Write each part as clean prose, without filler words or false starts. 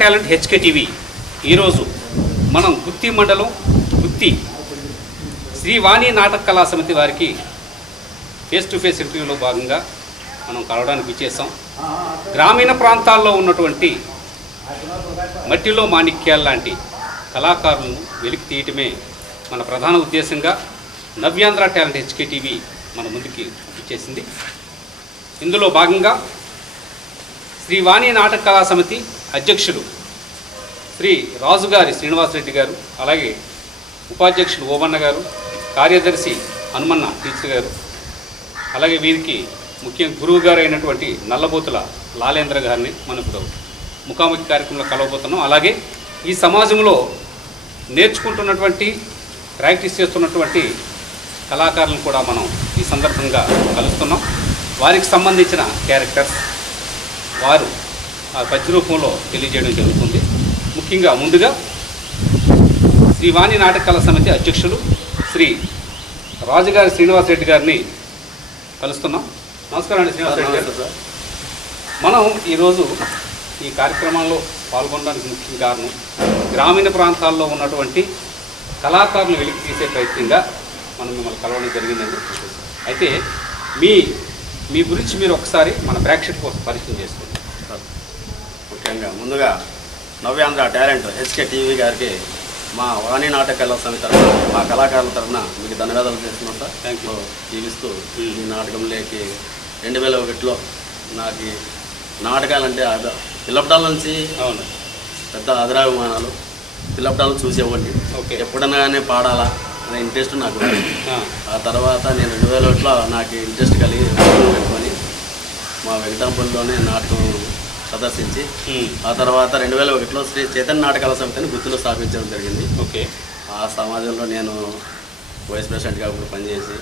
Talent HK TV ఈరోజు మనం గుత్తి మండలం గుత్తి శ్రీ వాణి నాటక కళా సమితి వారికి ఫేస్ టు ఫేస్ ఇంటర్వ్యూలో భాగంగా మనం కలవడానికి విచ్చేసాం. గ్రామీణ ప్రాంతాల్లో ఉన్నటువంటి మట్టిలో మాణిక్యాల లాంటి కళాకారులను వెలికి తీయటమే మన ప్రధాన ఉద్దేశంగా నవ్యాంధ్ర టాలెంట్ హెచ్కే టీవీ మన ముందుకి ఇచ్చేసింది. ఇందులో భాగంగా శ్రీ వాణి నాటక కళా సమితి అధ్యక్షులు శ్రీ రాజుగారి శ్రీనివాసరెడ్డి గారు, అలాగే ఉపాధ్యక్షులు ఓమన్న గారు, కార్యదర్శి హనుమన్న టీచర్ గారు, అలాగే వీరికి ముఖ్య గురువు గారు అయినటువంటి నల్లబోతుల లాలేంద్ర గారిని మనం ఇప్పుడు ముఖాముఖి కార్యక్రమంలో కలవబోతున్నాం. అలాగే ఈ సమాజంలో నేర్చుకుంటున్నటువంటి ప్రాక్టీస్ చేస్తున్నటువంటి కళాకారులను కూడా మనం ఈ సందర్భంగా కలుస్తున్నాం. వారికి సంబంధించిన క్యారెక్టర్స్ వారు ఆ పద్య రూపంలో తెలియజేయడం జరుగుతుంది. ముఖ్యంగా ముందుగా శ్రీ వాణి నాటక కళా సమితి అధ్యక్షులు శ్రీ రాజుగారి శ్రీనివాసరెడ్డి గారిని కలుస్తున్నాం. నమస్కారం అండి శ్రీనివాసరెడ్డి గారు. మనం ఈరోజు ఈ కార్యక్రమంలో పాల్గొనడానికి ముఖ్య కారణం గ్రామీణ ప్రాంతాల్లో ఉన్నటువంటి కళాకారులను వెలికి తీసే ప్రయత్నంగా మనం మిమ్మల్ని కలవడం జరిగిందండి. అయితే మీ గురించి మీరు ఒకసారి మన ప్రేక్షకుల కోసం పరిచయం చేసుకోండి. ముఖ్యంగా ముందుగా నవ్యాంధ్ర టాలెంట్ హెచ్కే టీవీ గారికి మా వాణి నాటక కళా సమితి తరఫున, మా కళాకారుల తరఫున మీకు ధన్యవాదాలు చేస్తున్నాం సార్. Thank you. జీవిస్తూ ఈ నాటకంలోకి 2001లో నాకు నాటకాలంటే పిల్లపటాల నుంచి అవును పెద్ద ఆదరాభిమానాలు, పిల్లపటాలను చూసేవాడిని. ఓకే. ఎప్పుడన్నా కానీ పాడాలా అనే ఇంట్రెస్ట్ నాకు. ఆ తర్వాత నేను 2001లో నాకు ఇంట్రెస్ట్ కలిగి పెట్టుకొని మా వెంకటాంపల్లిలోనే నాటకం ప్రదర్శించి ఆ తర్వాత 2001లో శ్రీ చైతన్య నాటకాల సమితిని గుర్తులో స్థాపించడం జరిగింది. ఓకే. ఆ సమాజంలో నేను వైస్ ప్రెసిడెంట్గా కూడా పనిచేసి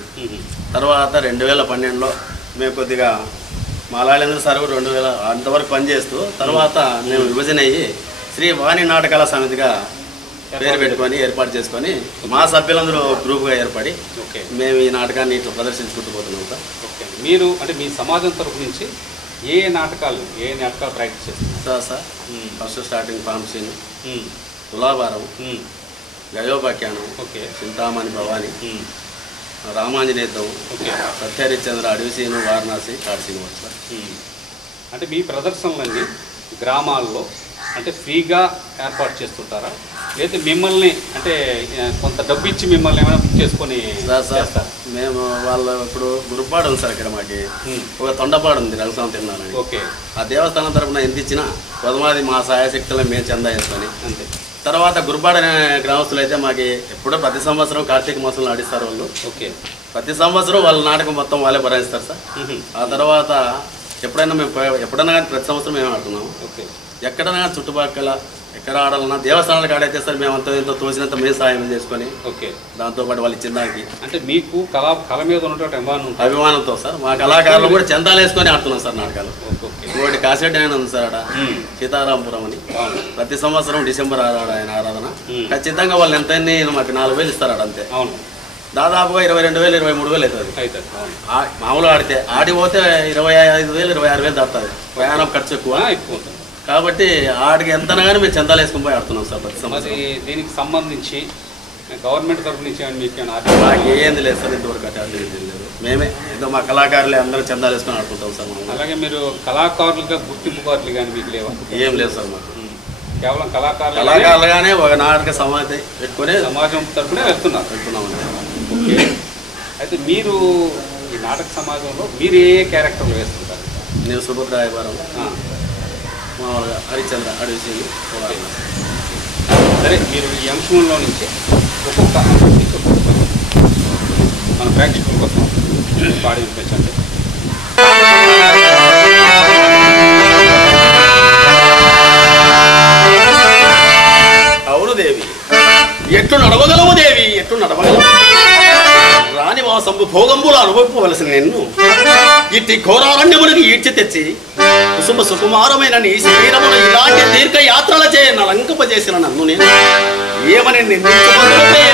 తర్వాత 2012లో మేము కొద్దిగా మా లాలేంద్ర సార్ 2000 అంతవరకు పనిచేస్తూ తర్వాత మేము విభజన అయ్యి శ్రీ వాణి నాటకాల సమితిగా పేరు పెట్టుకొని ఏర్పాటు చేసుకొని మా సభ్యులందరూ గ్రూప్గా ఏర్పడి మేము ఈ నాటకాన్ని ఇట్లా ప్రదర్శించుకుంటూ పోతున్నాం సార్. ఓకే. మీరు అంటే మీ సమాజం తరఫు నుంచి ఏ నాటకాలు ప్రాక్టీస్ చేస్తున్నారు సార్? ఫస్ట్ స్టార్టింగ్ పాంసీన్, తులాభారం, గయోపాఖ్యానం, ఓకే, చింతామణి భవాని, రామాంజనేయం, ఓకే, సత్యహరిశ్చంద్ర, అడవిసీను, వారణాసి, కాడసీను వచ్చారు. అంటే మీ ప్రదర్శనలన్నీ గ్రామాల్లో అంటే ఫ్రీగా ఏర్పాటు చేస్తుంటారా, లేదా మిమ్మల్ని అంటే కొంత డబ్బు ఇచ్చి మిమ్మల్ని ఏమైనా బుక్ చేసుకొని సార్? మేము వాళ్ళు ఇప్పుడు గురుపాడు ఉంది సార్, ఇక్కడ మాకి ఒక తొండపాడు ఉంది రఘుస్వామి తిన్నారని. ఓకే. ఆ దేవస్థానం తరఫున ఎంత ఇచ్చినా ప్రథమాది మా సహాయశక్తులను మేము చందా వేసుకొని అంతే. తర్వాత గురుపాడు అనే గ్రామస్తులు అయితే మాకు ఎప్పుడో ప్రతి సంవత్సరం కార్తీక మాసంలో ఆడిస్తారు వాళ్ళు. ఓకే. ప్రతి సంవత్సరం వాళ్ళ నాటకం మొత్తం వాళ్ళే భరాయిస్తారు సార్. ఆ తర్వాత ఎప్పుడైనా కానీ ప్రతి సంవత్సరం మేము ఆడుతున్నాము. ఓకే. ఎక్కడైనా చుట్టుపక్కల ఎక్కడ ఆడాలన్నా దేవస్థానాలకు ఆడైతే సార్ మేము అంత ఎంతో తోచినంత మేము సహాయం చేసుకొని ఓకే దాంతోపాటు వాళ్ళు ఇచ్చిన దానికి అంటే మీకు కళ మీద ఉన్నటువంటి అభిమానంతో సార్ మా కళాకారులు కూడా చందాలు వేసుకొని ఆడుతున్నాం సార్ నాటకాలు. ఇంకోటి కాసేటి ఆయన ఉంది సార్ ఆడ సీతారాంపురం అని, ప్రతి సంవత్సరం డిసెంబర్ 6 ఆయన ఆరాధన. ఖచ్చితంగా వాళ్ళు ఎంతైనా మాకు 4,000 ఇస్తారు ఆడ అంతే. అవును. దాదాపుగా 22,000 23,000 అవుతుంది మామూలు ఆడితే. ఆడిపోతే 25,000 26,000 దాటుతుంది. ప్రయాణం ఖర్చు ఎక్కువ ఉంటుంది కాబట్టి ఆడికి ఎంతనా కానీ మేము చందాలు వేసుకుని పోయి ఆడుతున్నాం సార్ ప్రతి సంవత్సరం. దీనికి సంబంధించి గవర్నమెంట్ తరఫు నుంచి మాకు ఏంది లేదు సార్, ఇంతవరకు అటాలి లేదు. మేమే ఏదో మా కళాకారులే అందరూ చందాలు వేసుకొని ఆడుకుంటాం సార్. అలాగే మీరు కళాకారులుగా గుర్తింపుకారులు కానీ మీకు లేవా? ఏం లేదు సార్ మాకు. కేవలం కళాకారులుగానే ఒక నాటక సమాధి పెట్టుకుని సమాజం తరఫునే వెళ్తున్నాం. ఓకే. అయితే మీరు ఈ నాటక సమాజంలో మీరు ఏ క్యారెక్టర్లు వేస్తుంటారు? నేను సుభద్రాయవరం, మామూలుగా హరిచంద్ర, అడవిసీని. సరే, మీరు ఈ అంశంలో నుంచి ఒక్కొక్క అంశం నుంచి ఒక్కొక్క మన ప్రేక్షకుల కోసం పాడి వినిపించండి. అవును దేవి, ఎట్లు నడవగలవు దేవి, ఎట్లు నడవగలవు? రాణివాసంబు భోగంబులు అనుభవింపవలసిన నిన్ను ఇట్టి ఘోరారణ్యమునికి ఈడ్చి తెచ్చి కుసుమ సుకుమారమైన నీ శరీరమును ఇలాంటి తీర్థ యాత్రల చే నలంకపజేసిన నన్ను నేను ఏమని నిందించుకుంటే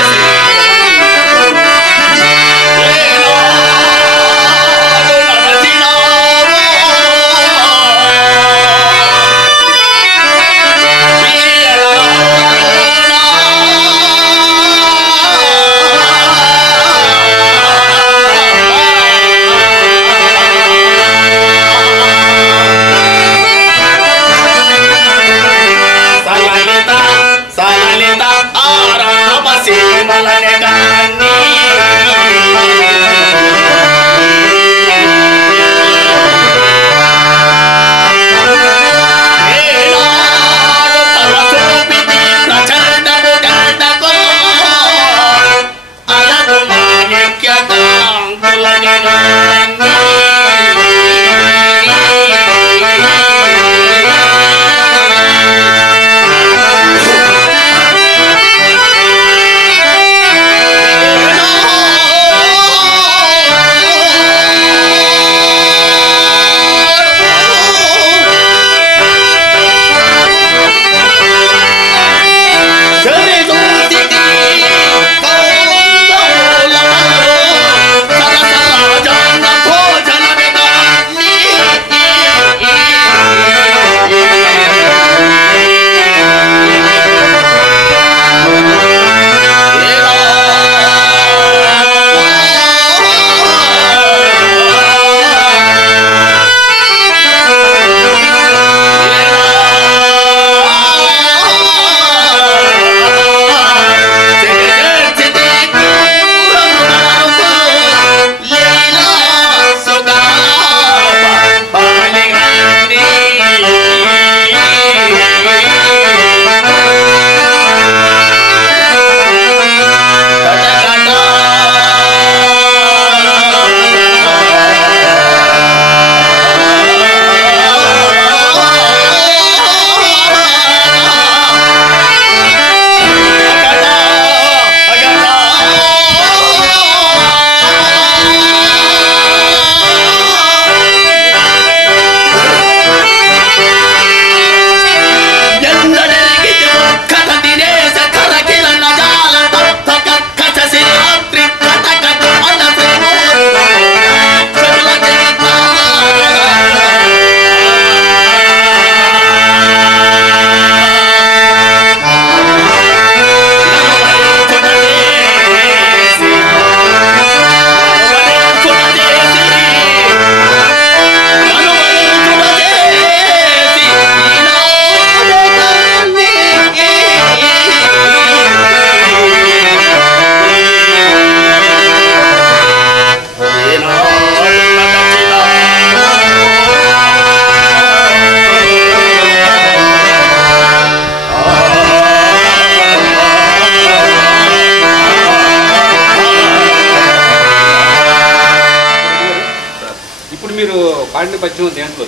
పాడిన పద్యం దేంట్లో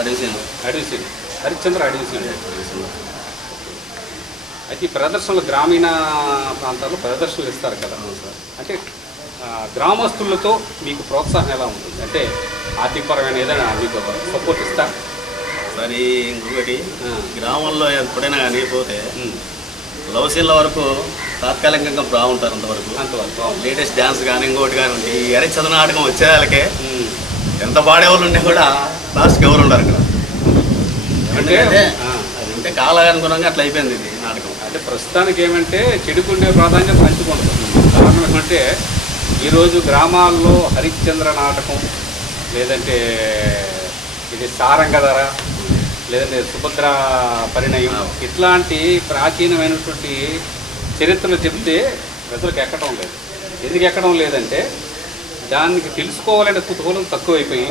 అడివిసీన్ హరిశ్చంద్ర అడివిసీన్. అయితే ఈ ప్రదర్శనలు గ్రామీణ ప్రాంతాల్లో ప్రదర్శనలు ఇస్తారు కదా సార్, అంటే గ్రామస్తులతో మీకు ప్రోత్సాహం ఎలా ఉంటుంది? అంటే ఆర్థికపరమైన ఏదైనా మీకు సపోర్ట్ ఇస్తా? మరి ఇంకొకటి గ్రామంలో ఎప్పుడైనా కానీ పోతే లవ్ సీన్ల వరకు తాత్కాలికంగా బాగుంటారు అంతవరకు లేటెస్ట్ డ్యాన్స్ కానీ ఇంకోటి కానీ ఉంది. ఈ హరిశ్చంద్ర నాటకం వచ్చే వాళ్ళకే ఎంత పాడేవాళ్ళు ఉంటే కూడా లాస్ట్కి ఎవరు ఉండరు ఇక్కడ. ఎందుకంటే అదంటే కాలానుగుణంగా అట్లా అయిపోయింది ఇది నాటకం. అంటే ప్రస్తుతానికి ఏమంటే చెడుకుండే ప్రాధాన్యత పంచుకుంటుంది. కారణం ఏమంటే ఈరోజు గ్రామాల్లో హరిశ్చంద్ర నాటకం, లేదంటే ఇది సారంగధర, లేదంటే సుభద్ర పరిణయం, ఇట్లాంటి ప్రాచీనమైనటువంటి చరిత్రలు చెప్తే ప్రజలకు ఎక్కడం లేదు. ఎందుకు ఎక్కడం లేదంటే దానికి తెలుసుకోవాలనే కుతూహలం తక్కువైపోయి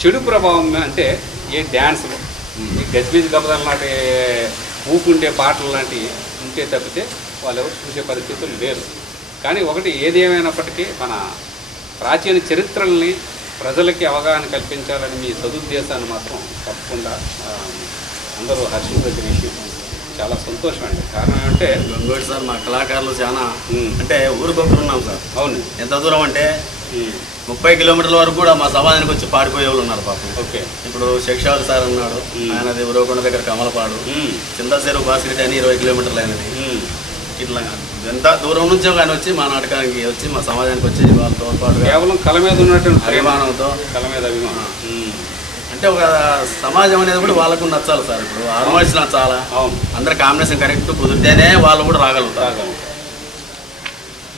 చెడు ప్రభావం అంటే ఏ డ్యాన్సులు, ఈ గజ్బీజ్ గబదలు లాంటి ఊపుండే పాటలు లాంటివి ఉంటే తప్పితే వాళ్ళు ఎవరు చూసే పరిస్థితులు లేరు. కానీ ఒకటి ఏది ఏమైనప్పటికీ మన ప్రాచీన చరిత్రల్ని ప్రజలకి అవగాహన కల్పించాలని మీ సదుద్దేశాన్ని మాత్రం తప్పకుండా అందరూ హర్షించే విషయం. చాలా సంతోషం అండి. కారణం అంటే గంగోడి సార్ మా కళాకారులు చాలా అంటే ఊరికొకరు ఉన్నాం సార్. అవును. ఎంత దూరం అంటే 30 కిలోమీటర్ల వరకు కూడా మా సమాజానికి వచ్చి పాడిపోయే వాళ్ళు ఉన్నారు పాపం. ఓకే. ఇప్పుడు శేషావతి సార్ ఉన్నాడు, ఆయనది ఉరవకొండ దగ్గర కమలపాడు, చింతసేరు బాసిరెడ్డి అని 20 కిలోమీటర్లు అయినది. ఇట్లా ఎంత దూరం నుంచో కానీ వచ్చి మా నాటకానికి వచ్చి మా సమాజానికి వచ్చి వాళ్ళతో పాటు కేవలం కళ మీద ఉన్నటువంటి అభిమానంతో కళ మీద అభిమానం అంటే ఒక సమాజం అనేది కూడా వాళ్ళకు నచ్చాలి సార్. ఇప్పుడు హార్మోన్స్ నచ్చాలా, అందరి కాంబినేషన్ కరెక్ట్ కుదిరితేనే వాళ్ళు కూడా రాగలుగుతారు.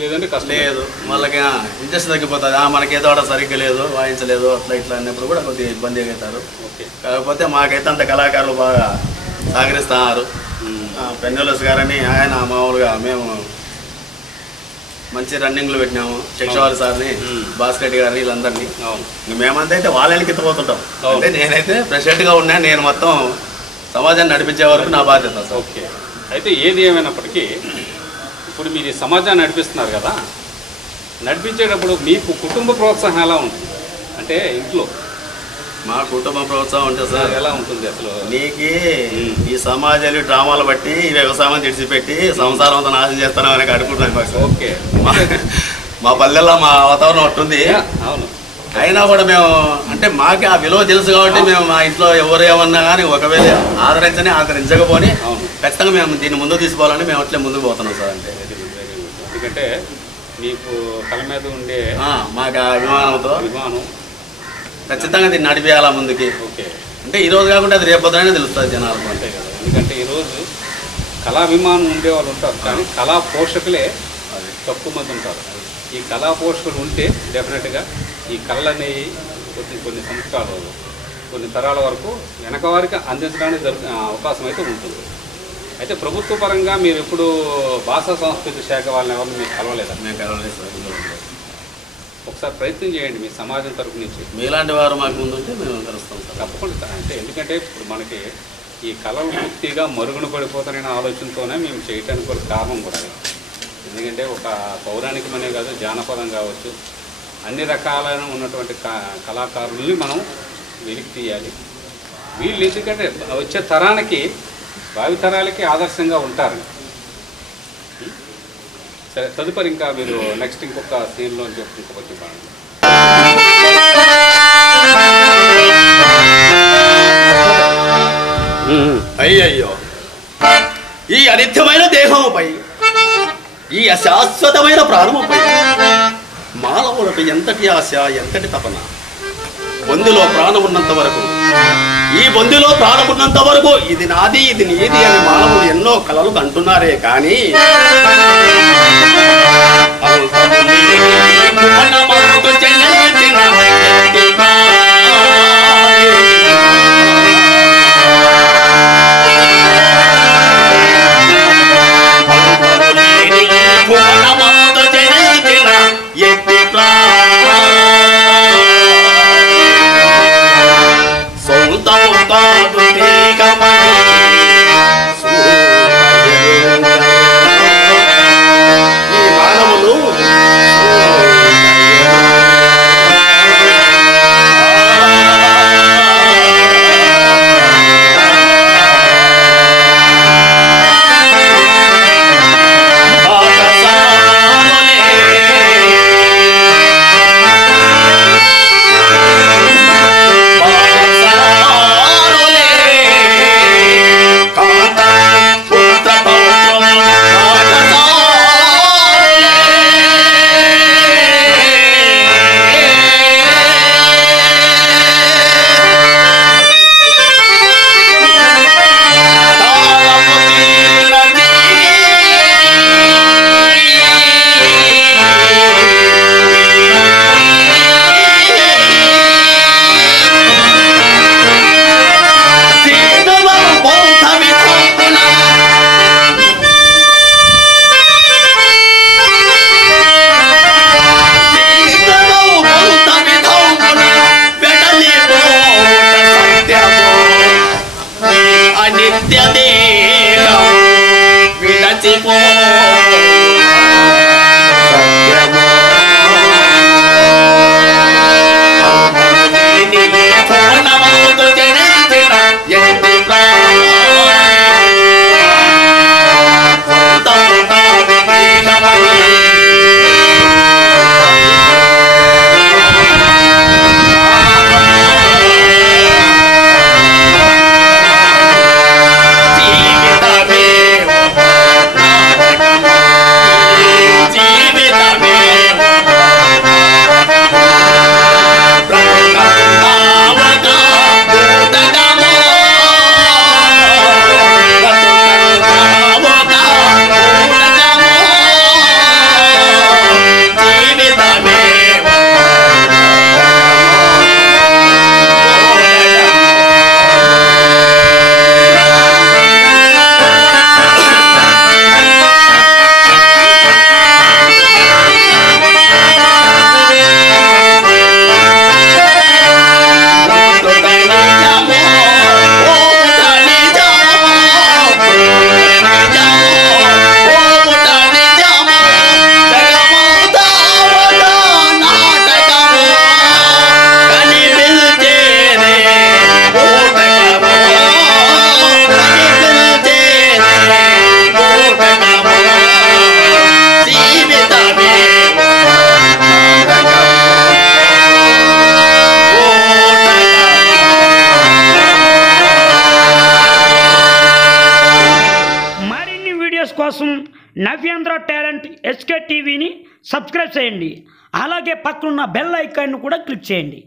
లేదంటే కష్టం లేదు, వాళ్ళకి ఇంట్రెస్ట్ తగ్గిపోతుంది. మనకేదో సరిగ్గా లేదు, వాయించలేదు, అట్లా ఇట్లా అన్నప్పుడు కూడా కొద్దిగా ఇబ్బంది అవుతారు. కాకపోతే మాకైతే అంత కళాకారులు బాగా సహకరిస్తున్నారు. పెన్నులస్ గారని ఆయన మామూలుగా మేము మంచి రన్నింగ్లు పెట్టినాము. శిక్షవారి సార్ని, భాస్కర్ గారిని, వీళ్ళందరినీ. మేమంతా అయితే వాళ్ళకి ఎత్తిపోతుంటాం. అంటే నేనైతే ప్రెసిడెంట్గా ఉన్నా, నేను మొత్తం సమాజాన్ని నడిపించే వరకు నా బాధ్యత. ఓకే. అయితే ఏది ఏమైనప్పటికీ ఇప్పుడు మీరు సమాజాన్ని నడిపిస్తున్నారు కదా, నడిపించేటప్పుడు మీకు కుటుంబ ప్రోత్సాహం ఎలా ఉంటుంది? అంటే ఇంట్లో మా కుటుంబ ప్రోత్సాహం అంటే సార్ ఎలా ఉంటుంది అసలు? నీకు ఈ సమాజాలు డ్రామాలు బట్టి ఈ వ్యవసాయం తెడిచిపెట్టి సంసారం అంతా నాశనం చేస్తాను అని అడుగుతున్నాను. ఓకే. మా పల్లెల్లో మా వాతావరణం అట్టుంది. అవును. అయినా కూడా మేము అంటే మాకు ఆ విలువ తెలుసు కాబట్టి మేము మా ఇంట్లో ఎవరు ఏమన్నా కానీ ఒకవేళ ఆదరించకపోని ఖచ్చితంగా మేము దీన్ని ముందుకు తీసుకోవాలని మేము అట్లే ముందుకు పోతున్నాం సార్. అంటే ఎందుకంటే మీకు కళ మీద ఉండే మాకు అభిమానం ఖచ్చితంగా దీన్ని నడిపేయాలా ముందుకి. ఓకే. అంటే ఈరోజు కాకుండా అది రేపొద్దునే తెలుస్తుంది జనాలకు. అంతే కదా. ఎందుకంటే ఈరోజు కళాభిమానం ఉండేవాళ్ళు ఉంటారు, కానీ కళా పోషకులే తక్కువ మంది ఉంటారు. ఈ కళా పోషకులు ఉంటే డెఫినెట్గా ఈ కళలు అనేవి కొన్ని సంవత్సరాలు, కొన్ని తరాల వరకు వెనక వారికి అందించడానికి అవకాశం అయితే ఉంటుంది. అయితే ప్రభుత్వ పరంగా మీరు ఎప్పుడు భాషా సంస్కృతి శాఖ వాళ్ళని ఎవరిని మీరు కలవలేదా? మేము కలవలేదు సార్. ఒకసారి ప్రయత్నం చేయండి మీ సమాజం తరపు నుంచి. మీలాంటి వారు మాకు ముందు ఉంటే మేము కలుస్తాం సార్. తప్పకుండా. అంటే ఎందుకంటే ఇప్పుడు మనకి ఈ కళలు పూర్తిగా మరుగున పడిపోతాననే ఆలోచనతోనే మేము చేయటానికి కూడా కారణం కూడా. ఎందుకంటే ఒక పౌరాణికమనే కాదు, జానపదం కావచ్చు, అన్ని రకాలైన ఉన్నటువంటి కళాకారుల్ని మనం వెలికి తీయాలి. వీళ్ళు ఎందుకంటే వచ్చే తరానికి, భావితరాలకి ఆదర్శంగా ఉంటారు. సరే, తదుపరి ఇంకా మీరు నెక్స్ట్ ఇంకొక సీన్లో ఇంకొకటి బాగుంది. అయ్యయ్యో, ఈ అనిత్యమైన దేహముపై, ఈ అశాశ్వతమైన ప్రాణముపై మానవులకు ఎంతటి ఆశ, ఎంతటి తపన. బొందులో ప్రాణం ఉన్నంత వరకు, ఈ బొందులో ప్రాణం ఉన్నంత వరకు ఇది నాది, ఇది నీది అని మానవులు ఎన్నో కలలు కంటున్నారే కానీ కోసం నవ్యాంధ్ర టాలెంట్ ఎస్కే టీవీని సబ్స్క్రైబ్ చేయండి. అలాగే పక్కనున్న బెల్ ఐకాన్ను కూడా క్లిక్ చేయండి.